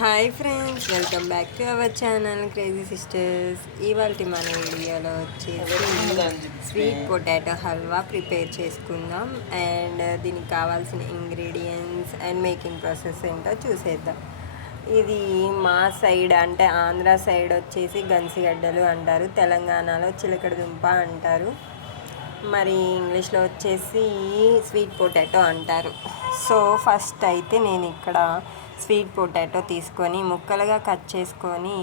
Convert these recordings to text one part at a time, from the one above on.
Hi friends, welcome back to our channel crazy sisters. ఇవాళ మన వీడియోలో వచ్చేసి స్వీట్ పొటాటో హల్వా ప్రిపేర్ చేసుకుందాం. అండ్ దీనికి కావాల్సిన ఇంగ్రీడియంట్స్ అండ్ మేకింగ్ ప్రాసెస్ ఏంటో చూసేద్దాం. ఇది మా సైడ్ అంటే ఆంధ్ర సైడ్ వచ్చేసి గన్సిగడ్డలు అంటారు, తెలంగాణలో చిలకడ దుంప అంటారు, మరి ఇంగ్లీష్లో వచ్చేసి స్వీట్ పొటాటో అంటారు. సో ఫస్ట్ అయితే నేను ఇక్కడ స్వీట్ పొటాటో తీసుకొని ముక్కలుగా కట్ చేసుకొని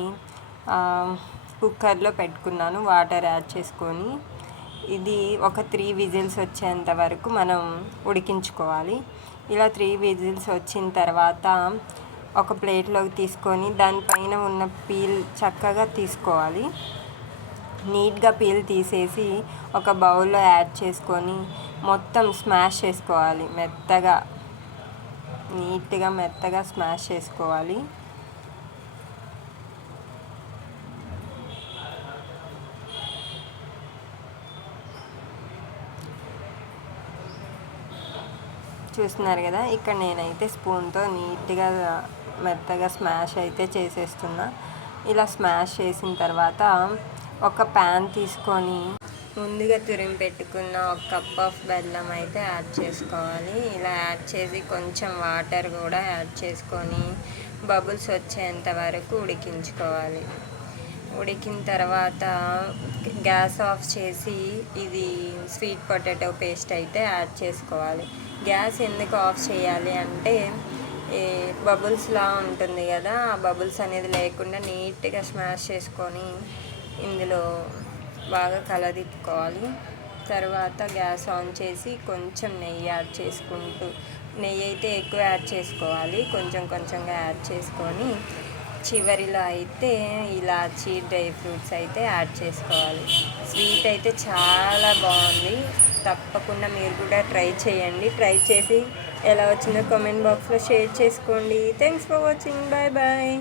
కుక్కర్లో పెట్టుకున్నాను, వాటర్ యాడ్ చేసుకొని. ఇది ఒక 3 విజిల్స్ వచ్చేంత వరకు మనం ఉడికించుకోవాలి. ఇలా 3 విజిల్స్ వచ్చిన తర్వాత ఒక ప్లేట్లోకి తీసుకొని దానిపైన ఉన్న పీల్ చక్కగా తీసుకోవాలి. నీట్గా పీల్ తీసేసి ఒక బౌల్లో యాడ్ చేసుకొని మొత్తం స్మాష్ చేసుకోవాలి. మెత్తగా స్మాష్ చేసుకోవాలి. చూస్తున్నారు కదా, ఇక్కడ నేనైతే స్పూన్తో నీట్గా మెత్తగా స్మాష్ అయితే చేసేస్తున్నా. ఇలా స్మాష్ చేసిన తర్వాత ఒక ప్యాన్ తీసుకొని ముందుగా తురిమి పెట్టుకున్న ఒక కప్ ఆఫ్ బెల్లం అయితే యాడ్ చేసుకోవాలి. ఇలా యాడ్ చేసి కొంచెం వాటర్ కూడా యాడ్ చేసుకొని బబుల్స్ వచ్చేంత వరకు ఉడికించుకోవాలి. ఉడికిన తర్వాత గ్యాస్ ఆఫ్ చేసి ఇది స్వీట్ పొటాటో పేస్ట్ అయితే యాడ్ చేసుకోవాలి. గ్యాస్ ఎందుకు ఆఫ్ చేయాలి అంటే బబుల్స్లా ఉంటుంది కదా, ఆ బబుల్స్ అనేది లేకుండా నీట్గా స్మాష్ చేసుకొని ఇందులో బాగా కలదిప్పుకోవాలి. తర్వాత గ్యాస్ ఆన్ చేసి కొంచెం నెయ్యి యాడ్ చేసుకుంటూ, నెయ్యి అయితే ఎక్కువ యాడ్ చేసుకోవాలి, కొంచెంగా యాడ్ చేసుకొని చివరిలో అయితే ఇలాచీ, డ్రై ఫ్రూట్స్ అయితే యాడ్ చేసుకోవాలి. స్వీట్ అయితే చాలా బాగుంది, తప్పకుండా మీరు కూడా ట్రై చేయండి. ట్రై చేసి ఎలా వచ్చిందో కామెంట్ బాక్స్లో షేర్ చేసుకోండి. Thanks for watching. Bye bye.